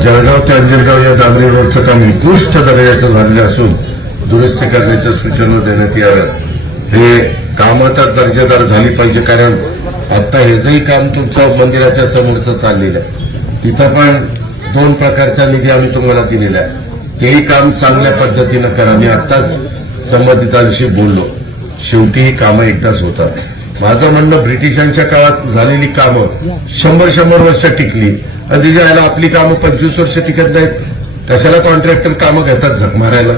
जळगाव ते अंजनगाव या डांबरी रोडचं काम उत्कृष्ट दर्जाचं झालेलं असून दुरुस्ती करण्याच्या सूचना देण्यात याव्यात। हे काम आता दर्जेदार झाली पाहिजे, कारण आता हे जही काम तुमचं मंदिराच्या समोरचं चाललेलं आहे, तिथं पण 2 प्रकारचा निधी आम्ही तुम्हाला दिलेला आहे, तेही काम चांगल्या पद्धतीनं करा। मी आत्ताच संबंधितांशी बोललो, शेवटी ही कामं एकदाच होतात। माझं म्हणणं, ब्रिटिशांच्या काळात झालेली कामं 100 वर्ष टिकली आणि तिच्या याला आपली कामं 25 वर्ष टिकत नाहीत। कशाला कॉन्ट्रॅक्टर कामं घेतात झक मारायला?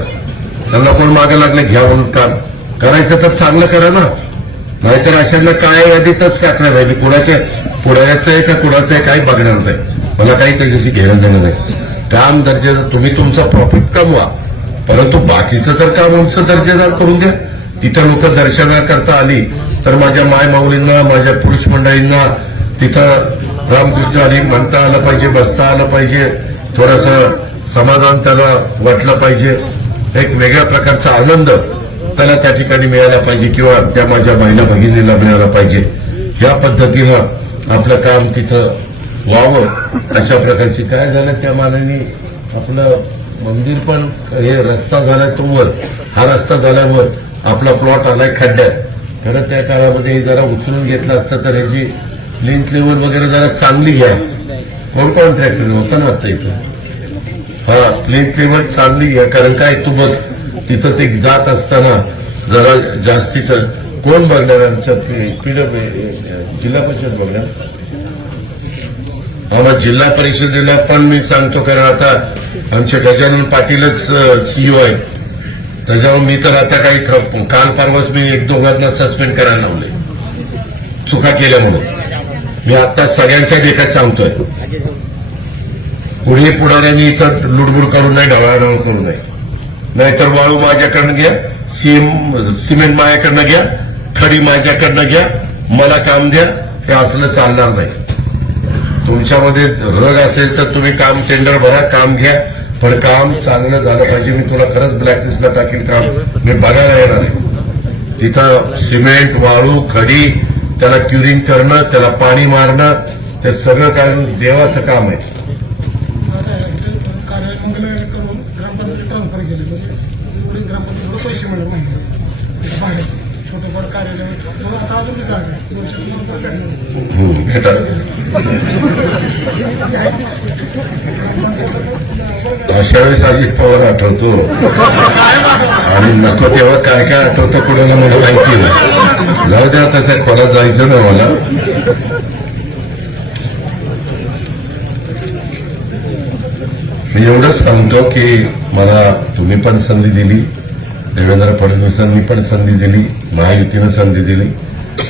त्यांना कोण मागे लागले घ्या म्हणून काम करायचं तर चांगलं करा ना, नाहीतर अशांना काय यादीतच टाकणार राहिली, कुणाच्या पुढाऱ्याचं आहे का कुणाचं आहे काही बघणार नाही। मला काही त्याच्याशी घेणं देणं नाही। काम दर्जेदार, तुम्ही तुमचा प्रॉफिट कमवा, परंतु बाकीचं तर काम उंच दर्जेदार करून द्या। तिथं लोक दर्शनाकरता आली तर माझ्या माय माऊलींना, माझ्या पुरुष मंडळींना तिथं रामकृष्ण हरी म्हणता आलं पाहिजे, बसता आलं पाहिजे, थोडंसं समाधान त्याला वाटलं पाहिजे, एक वेगळ्या प्रकारचा आनंद त्याला त्या ठिकाणी मिळाला पाहिजे किंवा त्या माझ्या महिला भगिनीला मिळाला पाहिजे। या पद्धतीनं आपलं काम तिथं व्हावं, अशा प्रकारची काय झालं त्या मानाने आपलं मंदिर पण हे रस्ता झाला तो वर, हा रस्ता झाल्यावर आपला प्लॉट आलाय खड्ड्यात। खरं त्या काळामध्ये जरा उचलून घेतलं असतं तर ह्याची प्लेन्थ लेवल वगैरे जरा चांगली घ्या। कोण कॉन्ट्रॅक्टर होता ना आता इथं? हा, प्लेन्थ लेवल चांगली घ्या, कारण काय तू बघ तिथं ते जात असताना जरा जास्तीचं कोण बघणार? आमच्या जिल्हा परिषद बघणार, आम्हाला जिल्हा परिषदेला पण मी सांगतो, कारण आता आमचे गजानन पाटीलच सीईओ आहेत, त्याच्यावर मी तर आता काही काल परवाच मी 1-2 सस्पेंड करायला लावले चुका केल्या म्हणून। मी आता सगळ्यांच्या देखत सांगतोय, पुढे पुढाऱ्यांनी इथं लुडबुड करू नये, ढवळाढवळ करू नये, नाहीतर वाळू माझ्याकडनं घ्या, सिमेंट माझ्याकडनं घ्या, खडी माझ्याकडनं घ्या, मला काम द्या, हे असलं चालणार नाही। तुमच्यामध्ये रग असेल तर तुम्ही काम टेंडर भरा, काम घ्या, पण काम चांगलं झालं पाहिजे। मी तुला खरंच ब्लॅकलिस्टला टाकील, काम मी बघायला येणार आहे। तिथं सिमेंट, वाळू, खडी, त्याला क्युरिंग करणं, त्याला पाणी मारणं, ते सगळं काय देवाचं काम आहे। अशा वेळेस अजित पवार आठवतो आणि नको तेव्हा काय काय आठवतं कुणाला मला माहिती नाही। जाऊ द्या, आता त्या खोलात जायचं ना मला। मी एवढंच सांगतो की मला तुम्ही पण संधी दिली, देवेंद्र फडणवीसांनी पण संधी दिली, महायुतीनं संधी दिली,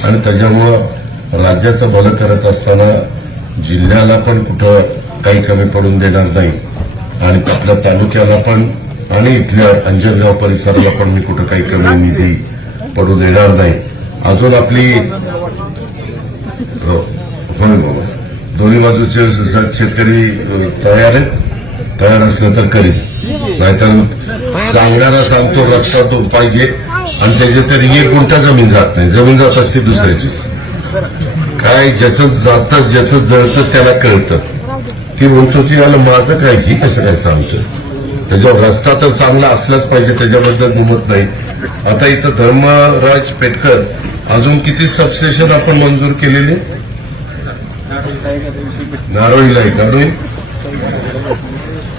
आणि त्याच्यामुळं राज्याचं भलं करत असताना जिल्ह्याला पण कुठं काही कमी पडून देणार नाही, आणि आपल्या तालुक्याला पण आणि इथल्या अंजनगाव परिसराला पण मी कुठं काही कमी निधी पडू देणार नाही। अजून आपली दोन्ही बाजूचे शेतकरी तयार आहेत, तयार असलं तर करील, नाहीतर सांगणारा सांगतो रस्ता तो पाहिजे, आणि त्याच्या तरी 1 गुंठा जमीन जात नाही, जमीन जात असते दुसऱ्याचीच। काय ज्याचं जातं ज्याचं जळतं त्याला कळतं। ती म्हणतो की याला माझं काय, ही कसं काय सांगतोय? त्याच्यावर रस्ता तर चांगला असलाच पाहिजे, त्याच्याबद्दल दुमत नाही। आता इथं धर्मराज पेटकर अजून किती सबस्टेशन आपण मंजूर केलेले? नारोळीला आहे, नारोळी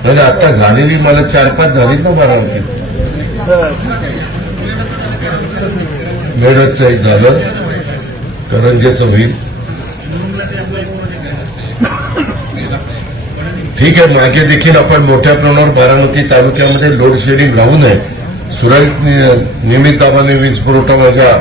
नाही आता झालेली, मला 4-5 झालीत ना बारामती, मेरठचं एक झालं, करंजेचं होईल। ठीक आहे, मागे देखील आपण मोठ्या प्रमाणावर बारामती तालुक्यामध्ये लोड शेडिंग राहू नये, सुरळीत नियमित दाबाने वीज पुरवठा माझ्या